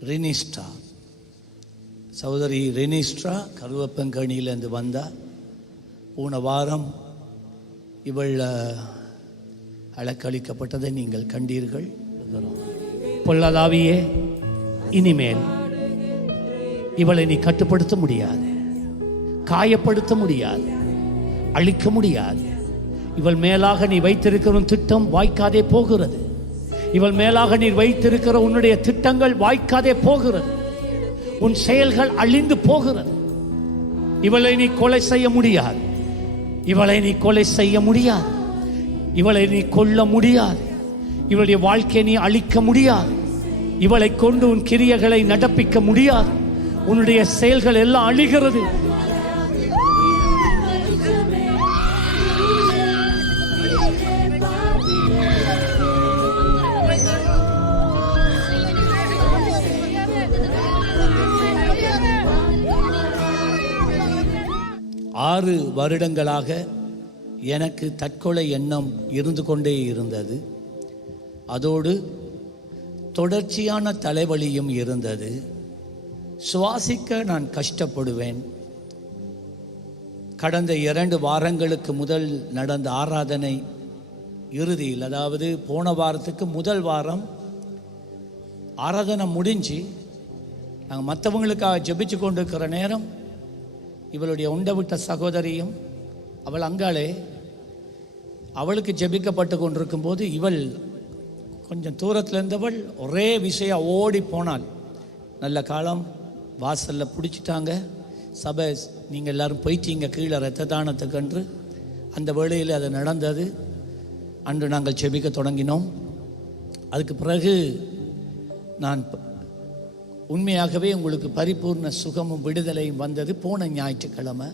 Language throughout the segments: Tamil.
ரெனிஸ்ட்ரா. சகோதரி ரெனிஸ்ட்ரா கருவப்பங்கணியிலேருந்து வந்தால் போன வாரம் இவள் அஹ், அலக்களிக்கப்பட்டதை நீங்கள் கண்டீர்கள். பொல்லாதாவியே இனிமேல் இவளை நீ கட்டுப்படுத்த முடியாது காயப்படுத்த முடியாது அழிக்க முடியாது. இவள் மேலாக நீ வைத்திருக்கிற திட்டம் வாய்க்காதே போகிறது. இவள் மேலாக நீ வைத்திருக்கிற உன்னுடைய திட்டங்கள் வாய்க்காதே போகிறது. உன் செயல்கள் அழிந்து போகிறது. இவளை நீ கொலை செய்ய முடியாது. இவளை நீ கொலை செய்ய முடியாது. இவளை நீ கொல்ல முடியாது. இவளுடைய வாழ்க்கையை நீ அழிக்க முடியாது. இவளை கொண்டு உன் கிரியைகளை நடப்பிக்க முடியாது. உன்னுடைய செயல்கள் எல்லாம் அழிகிறது. ஆறு வருடங்களாக எனக்கு தற்கொலை எண்ணம் இருந்து கொண்டே இருந்தது. அதோடு தொடர்ச்சியான தலைவலியும் இருந்தது. சுவாசிக்க நான் கஷ்டப்படுவேன். கடந்த இரண்டு வாரங்களுக்கு முதல் நடந்த ஆராதனை இறுதியில் அதாவது போன வாரத்துக்கு முதல் வாரம் ஆராதனை முடிஞ்சு நாங்கள் மற்றவங்களுக்காக ஜெபிச்சு கொண்டிருக்கிற நேரம் இவளுடைய உண்டவிட்ட சகோதரியும் அவள் அங்காளே அவளுக்கு ஜெபிக்கப்பட்டு கொண்டிருக்கும் போது இவள் கொஞ்சம் தூரத்தில் இருந்தவள் ஒரே விஷயம் ஓடி போனாள். நல்ல காலம் வாசலில் பிடிச்சிட்டாங்க. சபை நீங்கள் எல்லாரும் போயிட்டீங்க கீழே ரத்த தானத்துக்கன்று. அந்த வேளையில் அது நடந்தது. அன்று நாங்கள் செபிக்க தொடங்கினோம். அதுக்கு பிறகு நான் உண்மையாகவே உங்களுக்கு பரிபூர்ண சுகமும் விடுதலையும் வந்தது போன ஞாயிற்றுக்கிழமை.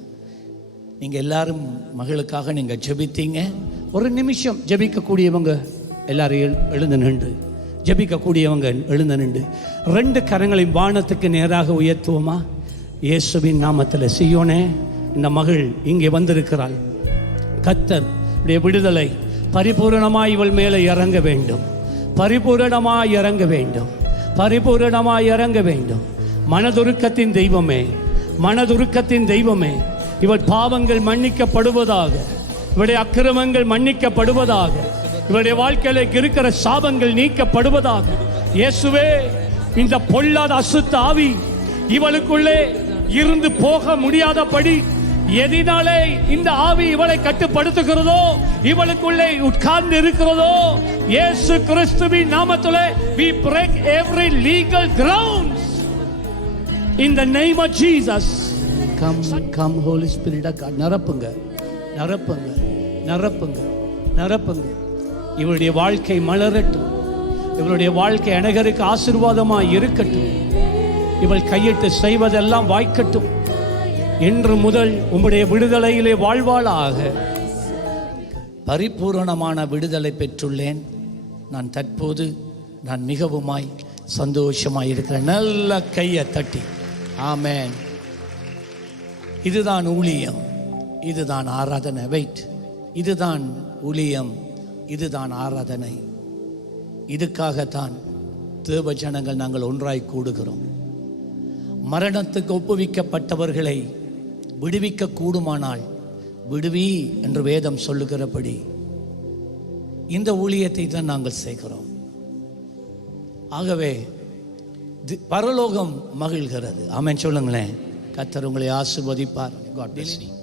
நீங்கள் எல்லாரும் மகளுக்காக நீங்கள் ஜெபித்தீங்க. ஒரு நிமிஷம் ஜெபிக்கக்கூடியவங்க எல்லாரும் எழு- எழுந்து நின்று. ஜெபிக்கக்கூடியவங்க எழுந்து நின்று. ரெண்டு கரங்களையும் வானத்துக்கு நேராக உயர்த்துவோமா? இயேசுவின் நாமத்தில் செய்யோனே இந்த மகள் இங்கே வந்திருக்கிறாள். கத்தர் உடைய விடுதலை பரிபூரணமாய் இவள் மேலே இறங்க வேண்டும். பரிபூரணமாய் இறங்க வேண்டும். பரிபூரணமாய் இறங்க வேண்டும். மனதுருக்கத்தின் தெய்வமே மனதுருக்கத்தின் தெய்வமே இவர் பாவங்கள் மன்னிக்கப்படுவதாக இவருடைய அக்கிரமங்கள் மன்னிக்கப்படுவதாக இவருடைய வாழ்க்கையில இருக்கிற சாபங்கள் நீக்கப்படுவதாக. இயேசுவே இந்த பொல்லாத அசுத்த ஆவி இவளுக்குள்ளே இருந்து போக முடியாதபடி எதினாலே இந்த ஆவி இவளை கட்டுப்படுத்துகிறதோ? இவளுக்குள்ளே உட்கார்ந்து இருக்கிறதோ இயேசு கிறிஸ்துவின் நாமத்திலே we break every legal grounds. In the name of Jesus. Come come holy ஸ்பிரிட்டாக நிரப்புங்க. நிரப்புங்க. நிரப்புங்க. நிரப்புங்க. இவளுடைய வாழ்க்கை மலரட்டும். இவளுடைய வாழ்க்கை அநேகருக்கு ஆசீர்வாதமாய் இருக்கட்டும். இவள் கையிட்டு செய்வதெல்லாம் வாய்க்கட்டும். இன்று முதல் உம்முடைய விடுதலையிலே வாழ்வாளாக. பரிபூரணமான விடுதலை பெற்றுள்ளேன். நான் தற்போது நான் மிகவுமாய் சந்தோஷமாய் இருக்கிறேன் நல்ல கையை தட்டி. ஆமேன். இதுதான் ஊழியம். இதுதான் ஆராதனை. வெயிட் இதுதான் ஊழியம். இதுதான் ஆராதனை. இதுக்காகத்தான் தேவ ஜனங்கள் நாங்கள் ஒன்றாய் கூடுகிறோம். மரணத்துக்கு ஒப்புவிக்கப்பட்டவர்களை விடுவிக்க கூடுமானால் விடுவி என்று வேதம் சொல்லுகிறபடி இந்த ஊழியத்தை தான் நாங்கள் செய்கிறோம். ஆகவே தி- பரலோகம் மகிழ்கிறது. ஆமேன். சொல்லுங்களேன். கத்தர் உங்களை ஆசிர்வதிப்பார். God plus